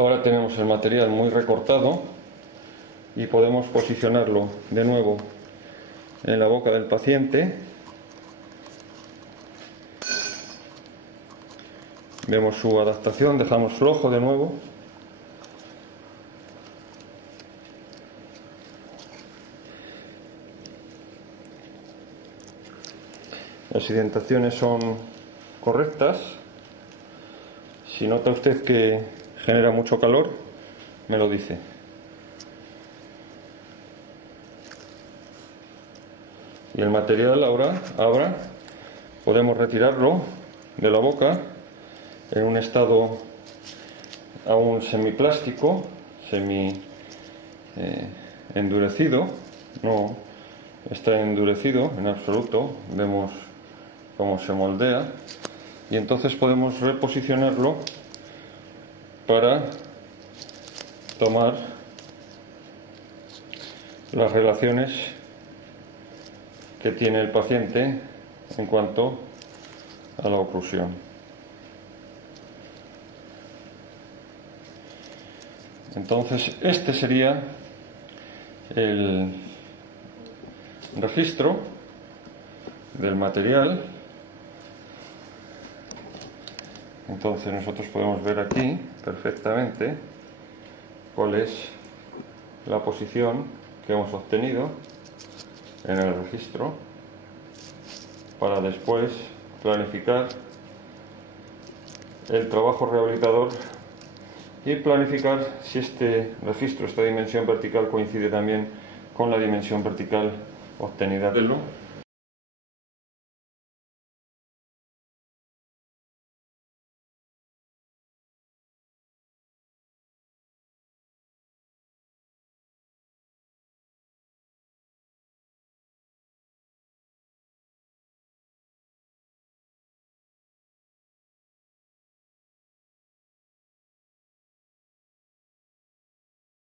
Ahora tenemos el material muy recortado y podemos posicionarlo de nuevo en la boca del paciente. Vemos su adaptación, dejamos flojo de nuevo. Las indentaciones son correctas. Si nota usted que genera mucho calor, me lo dice. Y el material ahora podemos retirarlo de la boca en un estado aún semiplástico, endurecido. No está endurecido en absoluto. Vemos cómo se moldea y entonces podemos reposicionarlo para tomar las relaciones que tiene el paciente en cuanto a la oclusión. Entonces este sería el registro del material. Entonces nosotros podemos ver aquí perfectamente cuál es la posición que hemos obtenido en el registro para después planificar el trabajo rehabilitador y planificar si este registro, esta dimensión vertical coincide también con la dimensión vertical obtenida.